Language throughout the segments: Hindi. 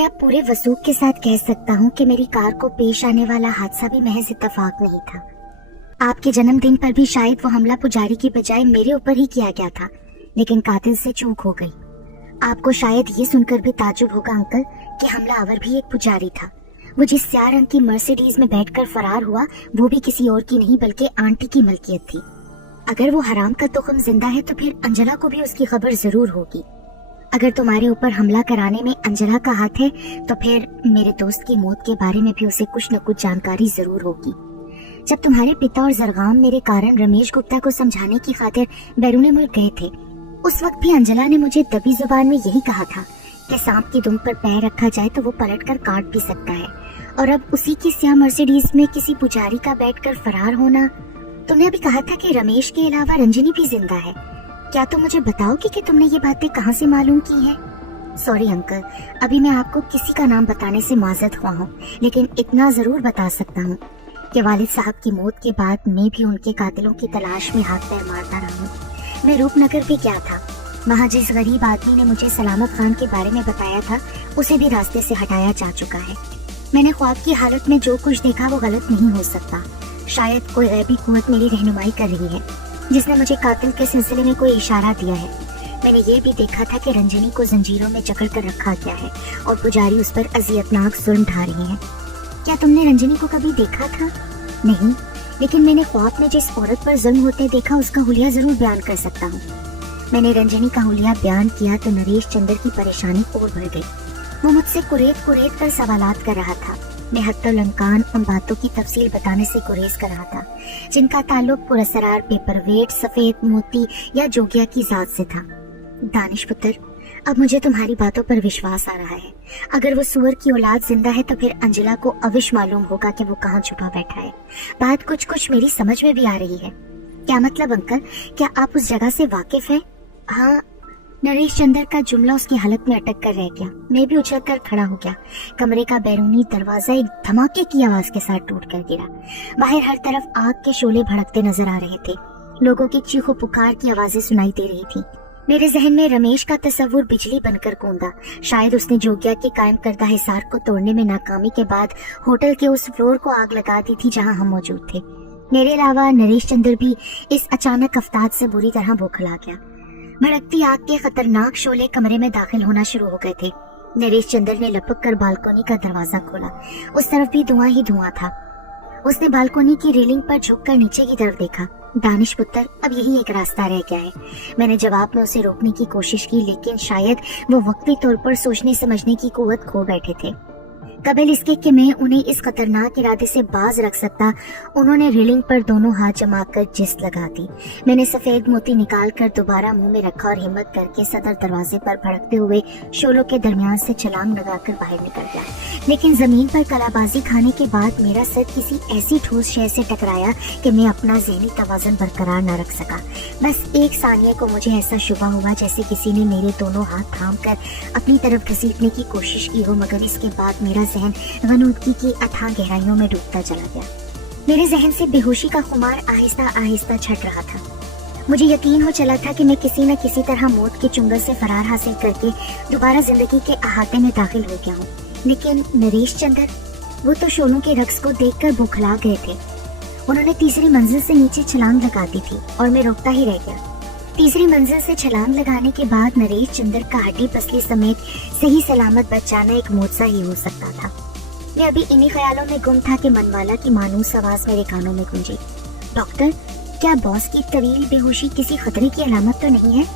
मैं अब पूरे वसूख के साथ कह सकता हूँ कि मेरी कार को पेश आने वाला हादसा भी महज इत्तेफाक नहीं था। आपके जन्मदिन पर भी शायद वो हमला पुजारी की बजाय मेरे ऊपर ही किया गया था, लेकिन कातिल से चूक हो गई। आपको शायद ये सुनकर भी ताज्जुब होगा अंकल कि हमलावर भी एक पुजारी था। वो जिस स्याह रंग की मर्सिडीज में बैठकर फरार हुआ वो भी किसी और की नहीं बल्कि आंटी की मलकियत थी। अगर वो हराम का तुख्म जिंदा है तो फिर अंजला को भी उसकी खबर जरूर होगी। अगर तुम्हारे ऊपर हमला कराने में अंजला का हाथ है तो फिर मेरे दोस्त की मौत के बारे में भी उसे कुछ न कुछ जानकारी जरूर होगी। जब तुम्हारे पिता और जरगाम मेरे कारण रमेश गुप्ता को समझाने की खातिर बैरून मुल्क गए थे, उस वक्त भी अंजला ने मुझे दबी जुबान में यही कहा था कि सांप की दुम पर पैर रखा जाए तो वो पलटकर काट भी सकता है। और अब उसी की स्याह मर्सिडीज में किसी पुजारी का बैठकर फरार होना। तुमने अभी कहा था कि रमेश के अलावा रंजनी भी जिंदा है। क्या तुम मुझे बताओगे कि तुमने ये बातें कहाँ से मालूम की है? सॉरी अंकल, अभी मैं आपको किसी का नाम बताने से माजरत हुआ हूँ, लेकिन इतना जरूर बता सकता हूँ कि वालिद साहब की मौत के बाद मैं भी उनके कातिलों की तलाश में हाथ पैर मारता रहा हूँ। मैं रूपनगर भी गया था। वहाँ जिस गरीब आदमी ने मुझे सलामत खान के बारे में बताया था उसे भी रास्ते से हटाया जा चुका है। मैंने ख्वाब की हालत में जो कुछ देखा वो गलत नहीं हो सकता। शायद कोई गैबी कुव्वत मेरी रहनुमाई कर रही है जिसने मुझे कातिल के सिलसिले में कोई इशारा दिया है। मैंने ये भी देखा था कि रंजनी को जंजीरों में जकड़ कर रखा गया है और पुजारी उस पर अजियतनाक जुल्म ढा रही है। क्या तुमने रंजनी को कभी देखा था? नहीं, लेकिन मैंने ख्वाब में जिस औरत पर जुल्म होते देखा उसका हुलिया जरूर बयान कर सकता हूँ। मैंने रंजनी का हुलिया बयान किया तो नरेश चंद्र की परेशानी और बढ़ गई। वो मुझसे कुरेद कुरेद कर सवालात कर रहा था। मैं हत्तोलंकान उन बातों की तफसील बताने से गुरेज कर रहा था जिनका ताल्लुक पुरस्कार पेपरवेट, सफेद मोती या जोगिया की जात से था। दानिश पुत्र, अब मुझे तुम्हारी बातों पर विश्वास आ रहा है। अगर वो सुअर की औलाद जिंदा है तो फिर अंजला को अवश्य मालूम होगा कि वो कहाँ छुपा बैठा है। बात कुछ कुछ मेरी समझ में भी आ रही है। क्या मतलब अंकल, क्या आप उस जगह से वाकिफ हैं? हाँ। नरेश चंद्र का जुमला उसकी हालत में अटक कर रह गया। मैं भी उछल कर खड़ा हो गया। कमरे का बैरूनी दरवाजा एक धमाके की आवाज के साथ टूट कर गिरा। बाहर हर तरफ आग के शोले भड़कते नजर आ रहे थे। लोगों की चीखों पुकार की आवाजें सुनाई दे रही थी। मेरे जहन में रमेश का तस्वुर बिजली बनकर कूदा। शायद उसने जोगिया के कायम करदा हिसार को तोड़ने में नाकामी के बाद होटल के उस फ्लोर को आग लगा दी थी जहां हम मौजूद थे। मेरे अलावा नरेश चंद्र भी इस अचानक अफताद से बुरी तरह बौखला गया। भड़कती आग के खतरनाक शोले कमरे में दाखिल होना शुरू हो गए थे। नरेश चंद्र ने लपक कर बालकोनी का दरवाजा खोला। उस तरफ भी धुआं ही धुआं था। उसने बालकोनी की रेलिंग पर झुककर नीचे की तरफ देखा। दानिश पुत्र, अब यही एक रास्ता रह गया है। मैंने जवाब में उसे रोकने की कोशिश की, लेकिन शायद वो वक्ती तौर पर सोचने समझने की कुव्वत खो बैठे थे। कबल इसके कि मैं उन्हें इस खतरनाक इरादे से बाज रख सकता, उन्होंने रेलिंग पर दोनों हाथ जमाकर जिस्त लगा दी। मैंने सफेद मोती निकालकर दोबारा मुंह में रखा और हिम्मत करके सदर दरवाजे पर भड़कते हुए शोलों के दरमियान से छलांग लगाकर बाहर निकल गया। लेकिन जमीन पर कलाबाजी खाने के बाद मेरा सर किसी ऐसी ठोस शय से टकराया कि मैं अपना ज़हनी तवाज़ुन बरकरार न रख सका। बस एक सानिया को मुझे ऐसा शुबा हुआ जैसे किसी ने मेरे दोनों हाथ थाम कर अपनी तरफ घसीटने की कोशिश की हो, मगर इसके बाद मेरा जहन गनूदगी की अथाह गहराइयों में डूबता चला गया। मेरे जहन से बेहोशी का खुमार आहिस्ता आहिस्ता छट रहा था। मुझे यकीन हो चला था कि मैं किसी न किसी तरह मौत के चुंगल से फरार हासिल करके दोबारा जिंदगी के अहाते में दाखिल हो गया हूँ। लेकिन नरेश चंद्र, वो तो शोलों के रक्स को देखकर बौखला गए थे। उन्होंने तीसरी मंजिल से नीचे छलांग लगा दी थी और मैं रोकता ही रह गया। तीसरी मंजिल से छलांग लगाने के बाद नरेश चंद्र का हड्डी पसली समेत सही सलामत बच जाना एक मौजज़ा ही हो सकता था। मैं अभी इन्हीं ख्यालों में गुम था कि मनवाला की मानूस आवाज मेरे कानों में गूंजी। डॉक्टर, क्या बॉस की तवील बेहोशी किसी खतरे की अलामत तो नहीं है?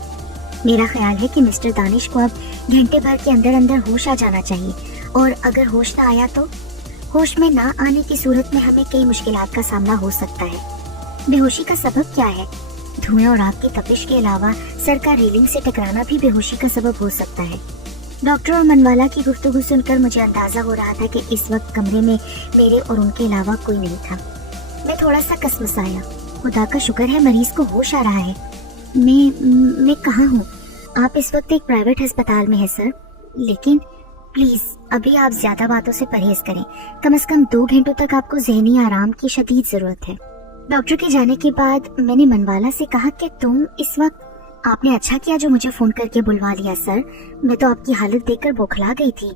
मेरा ख्याल है कि मिस्टर दानिश को अब घंटे भर के अंदर अंदर होश आ जाना चाहिए, और अगर होश ना आया तो होश में ना आने की सूरत में हमें कई मुश्किलात का सामना हो सकता है। बेहोशी का सबब क्या है? धुएं और आग की तपिश के अलावा सर का रेलिंग से टकराना भी बेहोशी का सबब हो सकता है। डॉक्टर और मनवाला की गुफ्तगू सुनकर मुझे अंदाजा हो रहा था कि इस वक्त कमरे में मेरे और उनके अलावा कोई नहीं था। मैं थोड़ा सा कसमसाया। खुदा का शुक्र है मरीज को होश आ रहा है। मैं कहाँ हूँ? आप इस वक्त एक प्राइवेट अस्पताल में है सर, लेकिन प्लीज अभी आप ज्यादा बातों से परहेज करें। कम से कम 2 घंटों तक आपको ज़हनी आराम की शदीद जरूरत है। डॉक्टर के जाने के बाद मैंने मनवाला से कहा कि तुम इस वक्त, आपने अच्छा किया जो मुझे फोन करके बुलवा लिया सर, मैं तो आपकी हालत देखकर बौखला गई थी।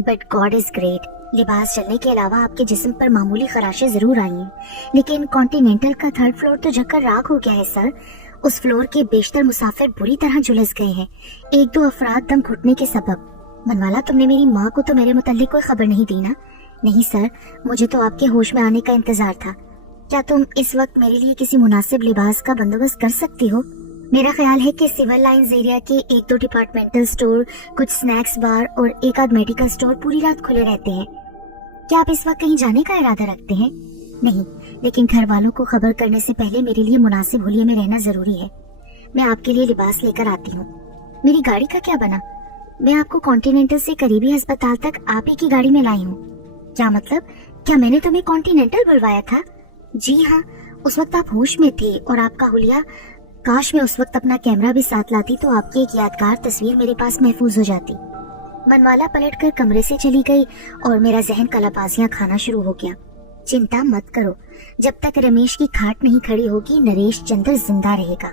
बट गॉड इज ग्रेट, लिबास जलने के अलावा आपके जिस्म पर मामूली खराशें जरूर आई हैं, लेकिन कॉन्टिनेंटल का 3rd फ्लोर तो जलकर राख हो गया है सर। उस फ्लोर के बेशतर मुसाफिर बुरी तरह झुलस गए हैं, 1-2 अफराद दम घुटने के सबब। मनवाला, तुमने मेरी माँ को तो मेरे मुताल्लिक कोई खबर नहीं दी ना? नहीं सर, मुझे तो आपके होश में आने का इंतजार था। क्या तुम इस वक्त मेरे लिए किसी मुनासिब लिबास का बंदोबस्त कर सकती हो? मेरा ख्याल है कि सिविल लाइंस एरिया के 1-2 डिपार्टमेंटल स्टोर, कुछ स्नैक्स बार और 1-आध मेडिकल स्टोर पूरी रात खुले रहते हैं। क्या आप इस वक्त कहीं जाने का इरादा रखते हैं? नहीं, लेकिन घर वालों को खबर करने से पहले मेरे लिए मुनासिब हुलिये में रहना जरूरी है। मैं आपके लिए लिबास लेकर आती हूँ। मेरी गाड़ी का क्या बना? मैं आपको कॉन्टिनेंटल से करीबी अस्पताल तक आप ही की गाड़ी में लाई हूँ। क्या मतलब? क्या मैंने तुम्हें कॉन्टिनेंटल बुलवाया था? जी हाँ, उस वक्त आप होश में थे और आपका हुलिया। काश मैं उस वक्त अपना कैमरा भी साथ लाती तो आपकी एक यादगार तस्वीर मेरे पास महफूज हो जाती। मनवाला पलटकर कमरे से चली गई और मेरा जहन कलाबाजियां खाना शुरू हो गया। चिंता मत करो, जब तक रमेश की खाट नहीं खड़ी होगी नरेश चंद्र जिंदा रहेगा।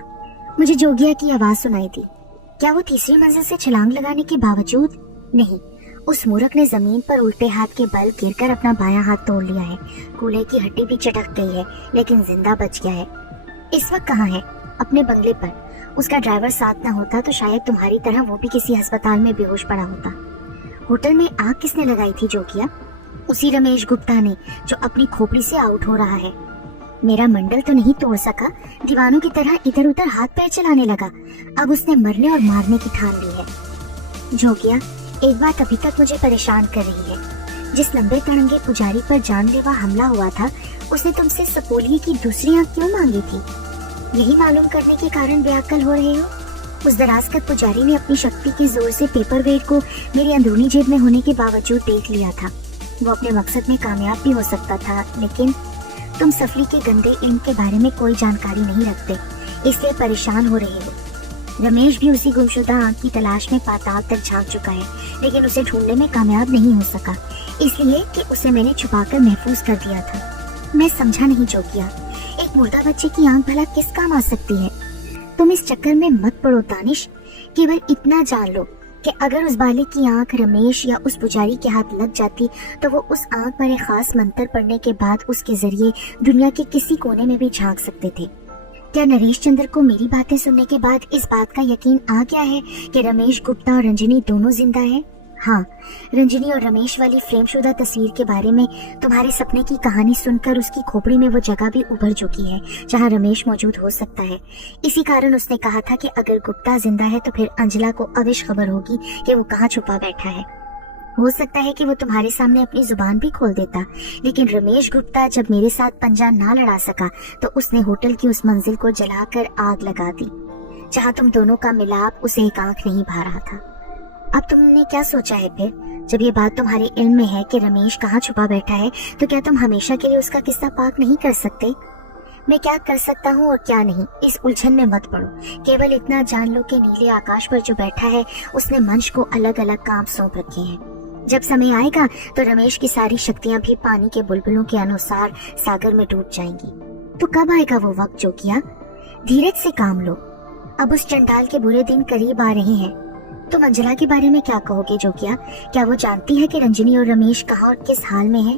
मुझे जोगिया की आवाज सुनाई दी। क्या वो तीसरी मंजिल से छलांग लगाने के बावजूद? नहीं, उस मूर्ख ने जमीन पर उल्टे हाथ के बल गिरकर अपना बायां हाथ तोड़ लिया है। कूल्हे की हड्डी भी चटक गई है, लेकिन जिंदा बच गया है। इस वक्त कहाँ है? अपने बंगले पर। उसका ड्राइवर साथ न होता तो शायद तुम्हारी तरह वो भी किसी अस्पताल में बेहोश पड़ा होता। होटल में आग किसने लगाई थी जोगिया? उसी रमेश गुप्ता ने, जो अपनी खोपड़ी से आउट हो रहा है। मेरा मंडल तो नहीं तोड़ सका, दीवानों की तरह इधर उधर हाथ पैर चलाने लगा। अब उसने मरने और मारने की ठान ली है। जोगिया, एक बात अभी तक मुझे परेशान कर रही है। जिस लंबे तड़ंगे पुजारी पर जानलेवा हमला हुआ था, उसने तुमसे सपोलिये की दूसरी आंख क्यों मांगी थी? यही मालूम करने के कारण व्याकुल हो रहे हो? उस दराजकद पुजारी ने अपनी शक्ति के जोर से पेपर वेट को मेरी अंदरूनी जेब में होने के बावजूद देख लिया था। वो अपने मकसद में कामयाब भी हो सकता था, लेकिन तुम सफली के गंदे इल्म के बारे में कोई जानकारी नहीं रखते, इसलिए परेशान हो रहे हो। रमेश भी उसी गुमशुदा आंख की तलाश में पाताल तक झांक चुका है, लेकिन उसे ढूंढने में कामयाब नहीं हो सका, इसलिए कि उसे मैंने छुपाकर महफूज कर दिया था। मैं समझा नहीं जोगिया, एक मुर्दा बच्चे की आंख भला किस काम आ सकती है? तुम इस चक्कर में मत पड़ो दानिश। केवल इतना जान लो कि अगर उस बालिक की आंख रमेश या उस पुजारी के हाथ लग जाती तो वो उस आंख पर एक खास मंत्र पढ़ने के बाद उसके जरिए दुनिया के किसी कोने में भी झांक सकते थे। क्या नरेश चंद्र को मेरी बातें सुनने के बाद इस बात का यकीन आ गया है कि रमेश गुप्ता और रंजनी दोनों जिंदा है? हाँ, रंजनी और रमेश वाली फ्रेमशुदा तस्वीर के बारे में तुम्हारे सपने की कहानी सुनकर उसकी खोपड़ी में वो जगह भी उभर चुकी है जहाँ रमेश मौजूद हो सकता है। इसी कारण उसने कहा था कि अगर गुप्ता जिंदा है तो फिर अंजला को अवश्य खबर होगी कि वो कहाँ छुपा बैठा है। हो सकता है कि वो तुम्हारे सामने अपनी जुबान भी खोल देता, लेकिन रमेश गुप्ता जब मेरे साथ पंजा ना लड़ा सका तो उसने होटल की उस मंजिल को जलाकर आग लगा दी जहाँ तुम दोनों का मिलाप उसे एक आंख नहीं भा रहा था। अब तुमने क्या सोचा है फिर? जब ये बात तुम्हारे इल्म में है कि रमेश कहाँ छुपा बैठा है, तो क्या तुम हमेशा के लिए उसका किस्सा पाक नहीं कर सकते? मैं क्या कर सकता हूँ और क्या नहीं, इस उलझन में मत पड़ो। केवल इतना जान लो कि नीले आकाश पर जो बैठा है उसने मंच को अलग अलग काम सौंप रखे हैं। जब समय आएगा तो रमेश की सारी शक्तियाँ भी पानी के बुलबुलों के अनुसार सागर में डूब जाएंगी। तो कब आएगा वो वक्त जोगिया? धीरज से काम लो। अब उस चंडाल के बुरे दिन करीब आ रहे हैं। तुम अंजला के बारे में क्या कहोगे जोगिया? क्या वो जानती है कि रंजनी और रमेश कहाँ और किस हाल में है?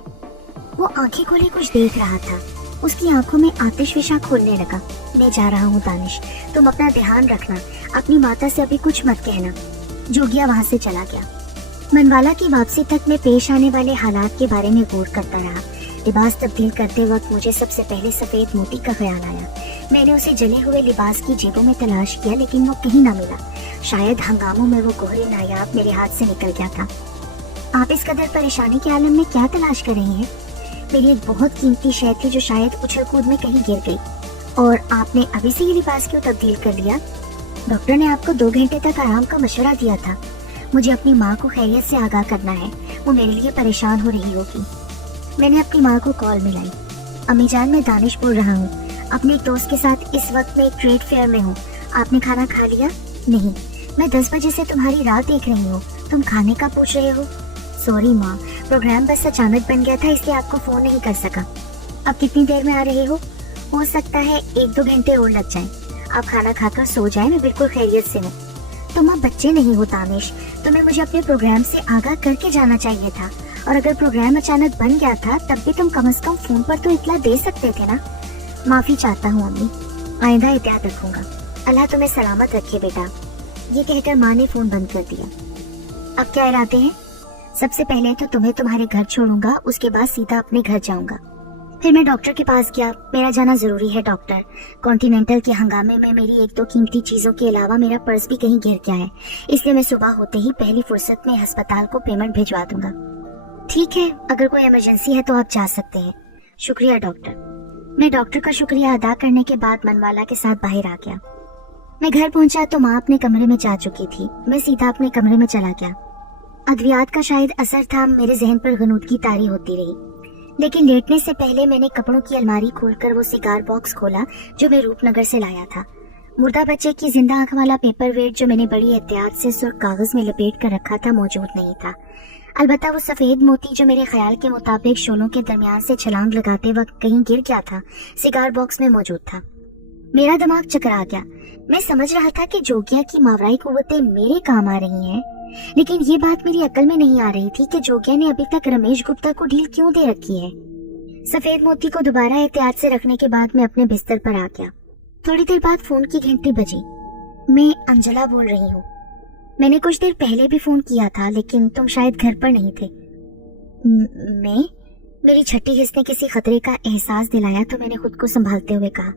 वो आंखें खोले कुछ देख रहा था, उसकी आंखों में आतिश विशा खोलने लगा। मैं जा रहा हूँ दानिश, तुम अपना ध्यान रखना, अपनी माता से अभी कुछ मत कहना। जोगिया वहाँ से चला गया। मनवाला की वापसी तक मैं पेश आने वाले हालात के बारे में गौर करता रहा। लिबास तब्दील करते वक्त मुझे सबसे पहले सफेद मोती का ख्याल आया। मैंने उसे जले हुए लिबास की जेबों में तलाश किया, लेकिन वो कहीं ना मिला। शायद हंगामों में वो गोहरे नायाब मेरे हाथ से निकल गया था। आप इस कदर परेशानी के आलम में क्या तलाश कर रही हैं? मेरी एक बहुत कीमती शय थी जो शायद उछल कूद में कहीं गिर गई, और आपने अभी से ये लिबास क्यों तब्दील कर लिया? डॉक्टर ने आपको 2 घंटे तक आराम का मशवरा दिया था। मुझे अपनी माँ को खैरियत से आगाह करना है, वो मेरे लिए परेशान हो रही होगी। मैंने अपनी माँ को कॉल मिलाई। अम्मी जान, मैं दानिश बोल रहा हूँ, अपने एक दोस्त के साथ इस वक्त मैं एक ट्रेड फेयर में हूँ। आपने खाना खा लिया? नहीं, मैं 10 बजे से तुम्हारी राह देख रही हूँ, तुम खाने का पूछ रहे हो? सॉरी माँ, प्रोग्राम बस अचानक बन गया था, इसलिए आपको फोन नहीं कर सका। अब कितनी देर में आ रहे हो सकता है 1-2 घंटे और लग जाएं। आप खाना खाकर सो जाएं, मैं बिल्कुल खैरियत से हूँ। तुम अब बच्चे नहीं हो तानिश, तुम्हें मुझे अपने प्रोग्राम से आगाह करके जाना चाहिए था। और अगर प्रोग्राम अचानक बन गया था तब भी तुम कम से कम फोन पर तो इतला दे सकते थे ना। माफी चाहता हूँ अम्मी, आइंदा एहतियात रखूंगा। अल्लाह तुम्हें सलामत रखे बेटा। ये कहकर माँ ने फोन बंद कर दिया। अब क्या इरादे हैं? सबसे पहले तो तुम्हें तुम्हारे घर छोड़ूंगा, उसके बाद सीधा अपने घर जाऊंगा। फिर मैं डॉक्टर के पास गया। मेरा जाना जरूरी है डॉक्टर। कॉन्टिनेंटल के हंगामे में मेरी एक दो कीमती चीजों के अलावा मेरा पर्स भी कहीं गिर गया है, इसलिए मैं सुबह होते ही पहली फुर्सत में अस्पताल को पेमेंट भिजवा दूंगा। ठीक है, अगर कोई इमरजेंसी है तो आप जा सकते हैं। शुक्रिया डॉक्टर। मैं डॉक्टर का शुक्रिया अदा करने के बाद मनवाला के साथ बाहर आ गया। मैं घर पहुंचा तो माँ अपने कमरे में जा चुकी थी। मैं सीधा अपने कमरे में चला गया। अद्वियात का शायद असर था, मेरे जहन पर गनूदगी तारी होती रही। लेकिन लेटने से पहले मैंने कपड़ों की अलमारी खोलकर वो सिगार बॉक्स खोला जो मैं रूपनगर से लाया था। मुर्दा बच्चे की जिंदा आंख वाला पेपर वेट जो मैंने बड़ी एहतियात से सुर्ख कागज में लपेट कर रखा था मौजूद नहीं था। अलबत्ता वो सफेद मोती जो मेरे ख्याल के मुताबिक शोलों के दरमियान से छलांग लगाते वक्त कहीं गिर गया था, सिगार बॉक्स में मौजूद था। मेरा दिमाग चकरा गया। मैं समझ रहा था कि जोगिया की मावराई कुव्वतें मेरे काम आ रही हैं, लेकिन ये बात मेरी अकल में नहीं आ रही थी कि जोगिया ने अभी तक रमेश गुप्ता को डील क्यों दे रखी है। सफेद मोती को दोबारा एहतियात से रखने के बाद मैं अपने बिस्तर पर आ गया। थोड़ी देर बाद फोन की घंटी बजी। मैं अंजला बोल रही हूँ। मैंने कुछ देर पहले भी फोन किया था, लेकिन तुम शायद घर पर नहीं थे। मेरी छठी हिस्स ने किसी खतरे का एहसास दिलाया तो मैंने खुद को संभालते हुए कहा,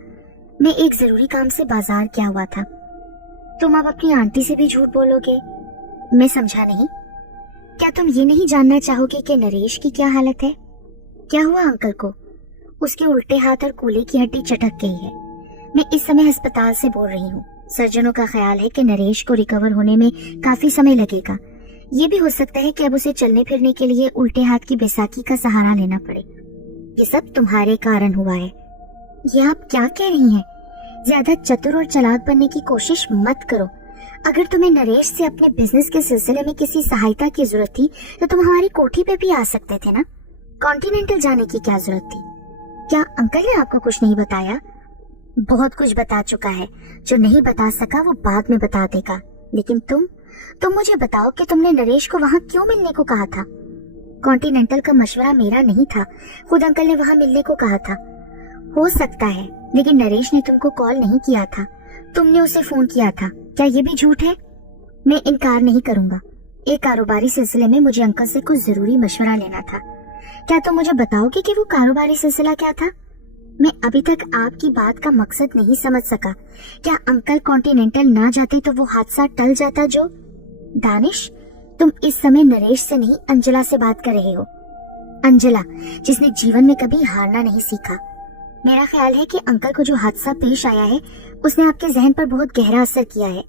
मैं एक जरूरी काम से बाजार गया हुआ था। तुम अब अपनी आंटी से भी झूठ बोलोगे? मैं समझा नहीं। क्या तुम ये नहीं जानना चाहोगे कि नरेश की क्या हालत है? क्या हुआ अंकल को? उसके उल्टे हाथ और कूल्हे की हड्डी चटक गई है। मैं इस समय अस्पताल से बोल रही हूँ। सर्जनों का ख्याल है कि नरेश को रिकवर होने में काफी समय लगेगा। ये भी हो सकता है कि अब उसे चलने फिरने के लिए उल्टे हाथ की बैसाखी का सहारा लेना पड़े। ये सब तुम्हारे कारण हुआ है। ये आप क्या कह रही हैं? ज्यादा चतुर और चालाक बनने की कोशिश मत करो। अगर तुम्हें नरेश से अपने बिजनेस के सिलसिले में किसी सहायता की जरूरत थी तो तुम हमारी कोठी पे भी आ सकते थे ना। कॉन्टिनेंटल जाने की क्या जरूरत थी? क्या अंकल ने आपको कुछ नहीं बताया? बहुत कुछ बता चुका है। जो नहीं बता सका वो बाद में बता देगा। लेकिन तुम मुझे बताओ कि तुमने नरेश को वहाँ क्यों मिलने को कहा था? कॉन्टिनेंटल का मशवरा मेरा नहीं था, खुद अंकल ने वहाँ मिलने को कहा था। हो सकता है, लेकिन नरेश ने तुमको कॉल नहीं किया था, तुमने उसे फोन किया था। क्या ये भी झूठ है? मैं इनकार नहीं करूंगा। एक कारोबारी सिलसिले में मुझे अंकल से कुछ जरूरी मशवरा लेना था। क्या तुम मुझे बताओगे कि वो कारोबारी सिलसिला क्या था? मैं अभी तक आपकी बात का मकसद नहीं समझ सका। क्या अंकल कॉन्टिनेंटल ना जाते तो वो हादसा टल जाता जो? दानिश, तुम इस समय नरेश से नहीं अंजला से बात कर रहे हो। अंजला, जिसने जीवन में कभी हारना नहीं सीखा। मेरा ख्याल है कि अंकल को जो हादसा पेश आया है उसने आपके जहन पर बहुत गहरा असर किया है।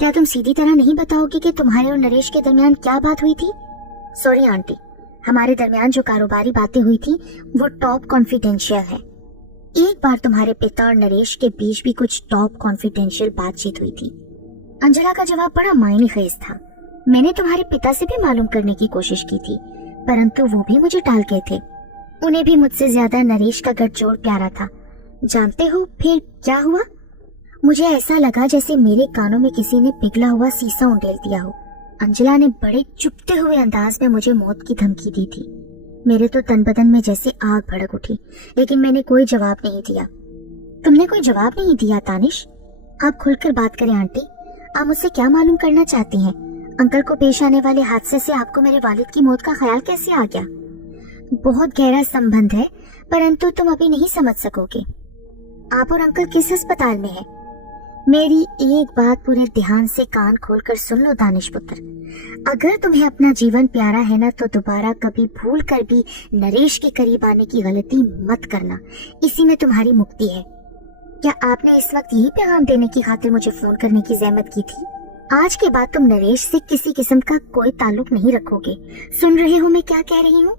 क्या तुम सीधी तरह नहीं बताओगे कि तुम्हारे और नरेश के दरमियान क्या बात हुई थी? सॉरी आंटी, हमारे दरमियान जो कारोबारी बातें हुई थी वो टॉप कॉन्फिडेंशियल है। एक बार तुम्हारे पिता और नरेश के बीच भी कुछ टॉप कॉन्फिडेंशियल बातचीत हुई थी। अंजला का जवाब बड़ा मायने खेज था। मैंने तुम्हारे पिता से भी मालूम करने की कोशिश की थी, परंतु वो भी मुझे टाल गए थे। उन्हें भी मुझसे ज्यादा नरेश का गठजोड़ प्यारा था। जानते हो फिर क्या हुआ? मुझे ऐसा लगा जैसे मेरे कानों में किसी ने पिघला हुआ शीशा उंडेल दिया हो। अंजला ने बड़े चुपते हुए अंदाज में मुझे मौत की धमकी दी थी। मेरे तो तन बदन में जैसे आग भड़क उठी, लेकिन मैंने कोई जवाब नहीं दिया। तुमने कोई जवाब नहीं दिया तानिश? आप खुलकर बात करें आंटी। आप मुझसे क्या मालूम करना चाहती हैं? अंकल को पेश आने वाले हादसे से आपको मेरे वालिद की मौत का ख्याल कैसे आ गया? बहुत गहरा संबंध है, परंतु तुम अभी नहीं समझ सकोगे। आप और अंकल किस अस्पताल में हैं? मेरी एक बात पूरे ध्यान से कान खोलकर सुन लो दानिश पुत्र। अगर तुम्हें अपना जीवन प्यारा है ना तो दोबारा कभी भूल कर भी नरेश के करीब आने की गलती मत करना। इसी में तुम्हारी मुक्ति है। क्या आपने इस वक्त यही पैगाम देने की खातिर मुझे फोन करने की जहमत की थी? आज के बाद तुम नरेश से किसी किस्म का कोई ताल्लुक नहीं रखोगे। सुन रहे हो मैं क्या कह रही हूँ?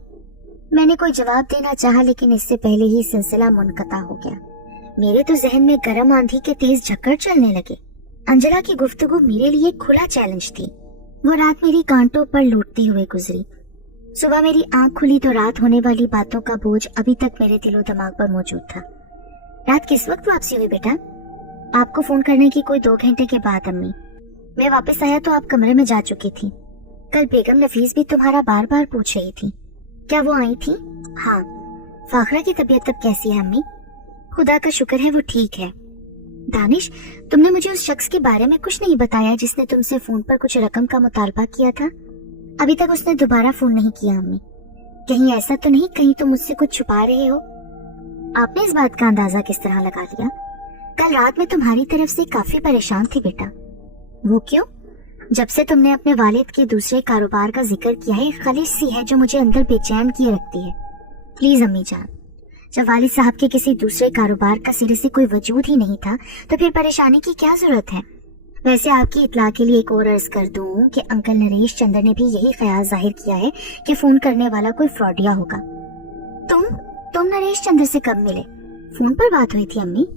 मैंने कोई जवाब देना चाहा, लेकिन इससे पहले ही सिलसिला मुनक़ता हो गया। मेरे तो जहन में गर्म आंधी के तेज झक्कड़ चलने लगे। अंजला की गुफ्तगू मेरे लिए खुला चैलेंज थी। वो रात मेरी कांटों पर लूटते हुए गुजरी। सुबह मेरी आंख खुली तो रात होने वाली बातों का बोझ अभी तक मेरे दिलो दिमाग पर मौजूद था। रात किस वक्त वापसी हुई बेटा? आपको फोन करने की कोई 2 घंटे के बाद अम्मी। मैं वापस आया तो आप कमरे में जा चुकी थी। कल बेगम नफीस भी तुम्हारा बार बार पूछ रही थी। क्या वो आई थी? हाँ। फाखरा की तबीयत अब कैसी है अम्मी? खुदा का शुक्र है वो ठीक है। दानिश, तुमने मुझे उस शख्स के बारे में कुछ नहीं बताया जिसने तुमसे फोन पर कुछ रकम का मुतालबा किया था। अभी तक उसने दोबारा फोन नहीं किया अम्मी। कहीं ऐसा तो नहीं कहीं तुम मुझसे कुछ छुपा रहे हो? आपने इस बात का अंदाजा किस तरह लगा लिया? कल रात में तुम्हारी तरफ से काफी परेशान थी बेटा। वो क्यों? जब से तुमने अपने वालिद के दूसरे कारोबार का जिक्र किया है, एक खलिश सी है जो मुझे अंदर बेचैन किए रखती है। प्लीज अम्मी जान, जब वालिद साहब के किसी दूसरे कारोबार का सिरे से कोई वजूद ही नहीं था तो फिर परेशानी की क्या जरूरत है? वैसे आपकी इत्ला के लिए एक और अर्ज कर दूं कि अंकल नरेश चंद्र ने भी यही ख्याल जाहिर किया है कि फोन करने वाला कोई फ्रॉडिया होगा। तुम नरेश चंद्र से कब मिले? फोन पर बात हुई थी अम्मी।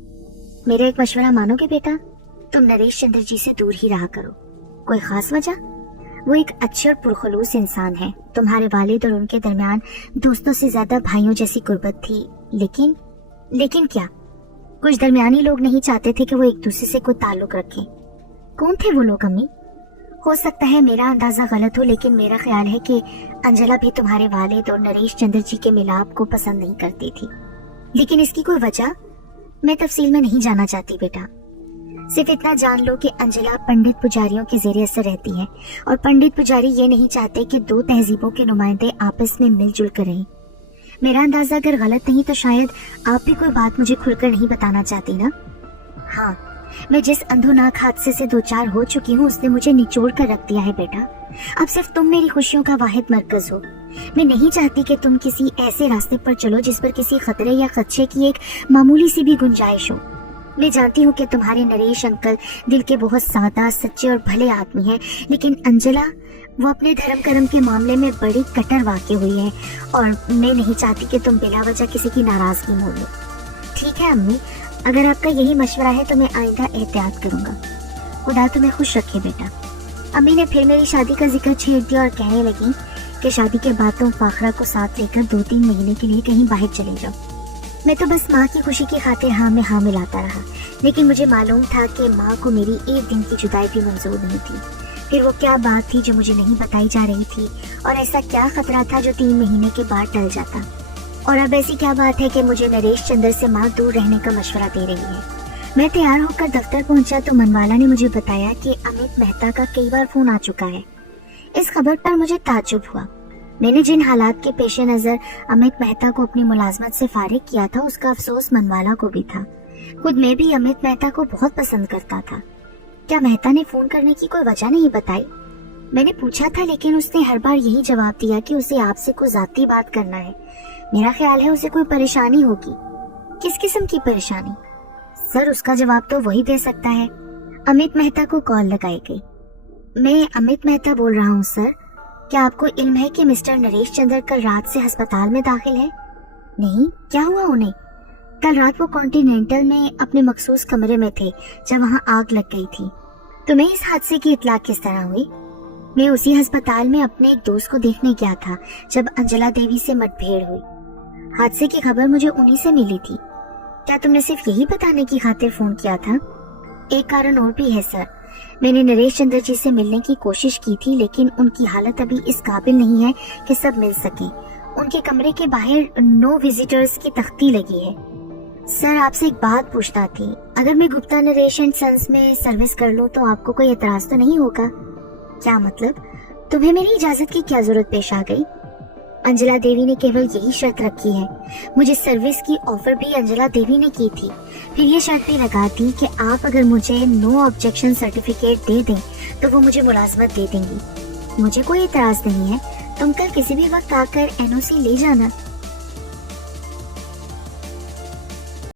मेरा एक मशवरा मानोगे बेटा? तुम नरेश चंद्र जी से दूर ही रहा करो। कोई खास वजह? वो एक अच्छे और पुरखलूस इंसान है। तुम्हारे वालिद और उनके दरमियान दोस्तों से ज्यादा भाइयों जैसी गुर्बत थी। लेकिन क्या? कुछ दरमियानी लोग नहीं चाहते थे कि वो एक दूसरे से कोई ताल्लुक रखें। कौन थे वो लोग अम्मी? हो सकता है मेरा अंदाजा गलत हो, लेकिन मेरा ख्याल है कि अंजला भी तुम्हारे वालिद और नरेश चंद्र जी के मिलाप को पसंद नहीं करती थी। लेकिन इसकी कोई वजह? मैं तफसील में नहीं जाना चाहती बेटा। सिर्फ इतना जान लो कि अंजला पंडित पुजारियों के जेरे असर रहती है और पंडित पुजारी ये नहीं चाहते कि दो तहजीबों के नुमाइंदे आपस में मिलजुल कर रहें। मेरा अंदाजा अगर गलत नहीं तो शायद आप भी कोई बात मुझे खुलकर नहीं बताना चाहती ना? हाँ, मैं जिस अंधोनाक हादसे से दो चार हो चुकी हूँ उसने मुझे निचोड़ कर रख दिया है बेटा। अब सिर्फ तुम मेरी खुशियों का वाहिद मरकज हो। मैं नहीं चाहती कि तुम किसी ऐसे रास्ते पर चलो जिस पर किसी खतरे या खदशे की एक मामूली सी भी गुंजाइश हो। मैं जानती हूँ कि तुम्हारे नरेश अंकल दिल के बहुत सादा, सच्चे और भले आदमी हैं, लेकिन अंजला वो अपने धर्म कर्म के मामले में बड़ी कट्टर वाक़ हुई है और मैं नहीं चाहती कि तुम बिला वजह किसी की नाराजगी मोल लो। ठीक है अम्मी, अगर आपका यही मशवरा है तो मैं आइंदा एहतियात करूंगा। खुदा तुम्हें खुश रखे बेटा। अम्मी ने फिर मेरी शादी का जिक्र छेड़ दिया और कहने लगी कि शादी के बाद तुम फाखरा को साथ लेकर 2-3 महीने के लिए कहीं बाहर चले जाओ। मैं तो बस माँ की खुशी की खातिर हाँ में हाँ मिलाता रहा, लेकिन मुझे मालूम था कि माँ को मेरी एक दिन की जुदाई भी मंजूर नहीं थी। फिर वो क्या बात थी जो मुझे नहीं बताई जा रही थी, और ऐसा क्या खतरा था जो 3 महीने के बाद टल जाता। और अब ऐसी क्या बात है कि मुझे नरेश चंद्र से माँ दूर रहने का मशवरा दे रही है। मैं तैयार होकर दफ्तर पहुंचा तो मनवाला ने मुझे बताया कि अमित मेहता का कई बार फोन आ चुका है। इस खबर पर मुझे ताज्जुब हुआ। मैंने जिन हालात के पेश नजर अमित मेहता को अपनी मुलाजमत से फारिग किया था उसका अफसोस मनवाला को भी था। खुद मैं भी अमित मेहता को बहुत पसंद करता था। क्या मेहता ने फोन करने की कोई वजह नहीं बताई? मैंने पूछा था, लेकिन उसने हर बार यही जवाब दिया कि उसे आपसे कोई जाती बात करना है। मेरा ख्याल है उसे कोई परेशानी होगी। किस किस्म की परेशानी? सर, उसका जवाब तो वही दे सकता है। अमित मेहता को कॉल लगाई गई। मैं अमित मेहता बोल रहा हूँ सर। क्या आपको इल्म है कि मिस्टर नरेश चंद्र कल रात से अस्पताल में दाखिल है? नहीं, क्या हुआ उन्हें? कल रात वो कॉन्टिनेंटल में अपने मखसूस कमरे में थे जब वहाँ आग लग गई थी। तुम्हें इस हादसे की इत्तला किस तरह हुई? मैं उसी अस्पताल में अपने एक दोस्त को देखने गया था जब अंजला देवी से मुठभेड़ हुई। हादसे की खबर मुझे उन्हीं से मिली थी। क्या तुमने सिर्फ यही बताने की खातिर फोन किया था? एक कारण और भी है सर। मैंने नरेश चंद्र जी से मिलने की कोशिश की थी, लेकिन उनकी हालत अभी इस काबिल नहीं है कि सब मिल सके। उनके कमरे के बाहर नो विजिटर्स की तख्ती लगी है। सर, आपसे एक बात पूछना थी। अगर मैं गुप्ता नरेश एंड सन्स में सर्विस कर लूं तो आपको कोई एतराज तो नहीं होगा? क्या मतलब? तुम्हें मेरी इजाजत की क्या जरूरत पेश आ गई? अंजला देवी ने केवल यही शर्त रखी है। मुझे सर्विस की ऑफर भी अंजला देवी ने की थी। फिर ये शर्त भी लगा दी कि आप अगर मुझे नो ऑब्जेक्शन सर्टिफिकेट दे दें तो वो मुझे मुलाजमत दे देंगी। मुझे कोई एतराज नहीं है। तुम कल किसी भी वक्त आकर एनओसी ले जाना।